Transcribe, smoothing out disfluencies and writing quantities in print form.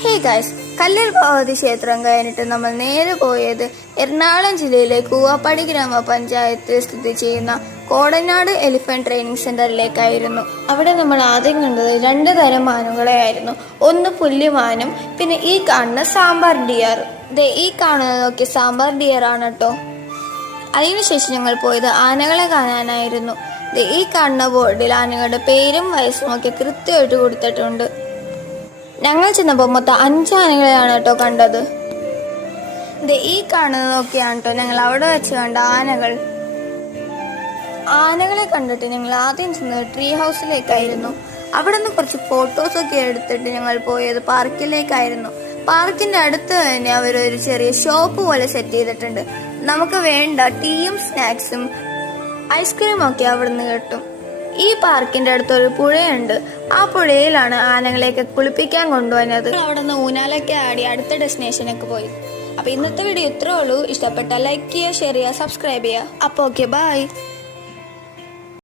Hey guys, കല്ലേൽ Bhagavathi ക്ഷേത്രം കഴിഞ്ഞിട്ട് നമ്മൾ നേരെ പോയത് എറണാകുളം ജില്ലയിലെ കൂവാപ്പാടി ഗ്രാമപഞ്ചായത്തിൽ സ്ഥിതി ചെയ്യുന്ന കോടനാട് എലിഫന്റ് ട്രെയിനിങ് സെന്ററിലേക്കായിരുന്നു. അവിടെ നമ്മൾ ആദ്യം കണ്ടത് രണ്ട് തരം ആനകളെയായിരുന്നു. ഒന്ന് പുല്ലിമാനും പിന്നെ ഈ കാണുന്ന സാമ്പാർ ഡിയർ. ഈ കാണുന്നതൊക്കെ സാമ്പാർ ഡിയർ ആണ് കേട്ടോ. അതിനുശേഷം ഞങ്ങൾ പോയത് ആനകളെ കാണാനായിരുന്നു. ഈ കാണുന്ന ബോർഡിൽ ആനകളുടെ പേരും വയസ്സും ഒക്കെ കൃത്യമായിട്ട് കൊടുത്തിട്ടുണ്ട്. ഞങ്ങൾ ചെന്നപ്പോൾ മൊത്തം 5 ആനകളെയാണ് കേട്ടോ കണ്ടത്. ഈ കാണുന്നതൊക്കെയാണ് കേട്ടോ ഞങ്ങൾ അവിടെ വെച്ച് കണ്ട ആനകൾ. ആനകളെ കണ്ടിട്ട് ഞങ്ങൾ ആദ്യം ചെന്നത് ട്രീ ഹൗസിലേക്കായിരുന്നു. അവിടെ നിന്ന് കുറച്ച് ഫോട്ടോസൊക്കെ എടുത്തിട്ട് ഞങ്ങൾ പോയത് പാർക്കിലേക്കായിരുന്നു. പാർക്കിന്റെ അടുത്ത് തന്നെ അവരൊരു ചെറിയ ഷോപ്പ് പോലെ സെറ്റ് ചെയ്തിട്ടുണ്ട്. നമുക്ക് വേണ്ട ടീയും സ്നാക്സും ഐസ്ക്രീമും ഒക്കെ അവിടെ നിന്ന് കിട്ടും. ഈ പാർക്കിന്റെ അടുത്തൊരു പുഴയുണ്ട്. ആ പുഴയിലാണ് ആനകളെയൊക്കെ കുളിപ്പിക്കാൻ കൊണ്ടുവന്നത്. അവിടെ നിന്ന് ഊനാലൊക്കെ ആടി അടുത്ത ഡെസ്റ്റിനേഷനൊക്കെ പോയി. അപ്പൊ ഇന്നത്തെ വീഡിയോ ഇത്രേ ഉള്ളൂ. ഇഷ്ടപ്പെട്ടാൽ ലൈക്ക് ചെയ്യുക, ഷെയർ ചെയ്യുക, സബ്സ്ക്രൈബ് ചെയ്യുക. അപ്പൊ ഓക്കെ, ബൈ.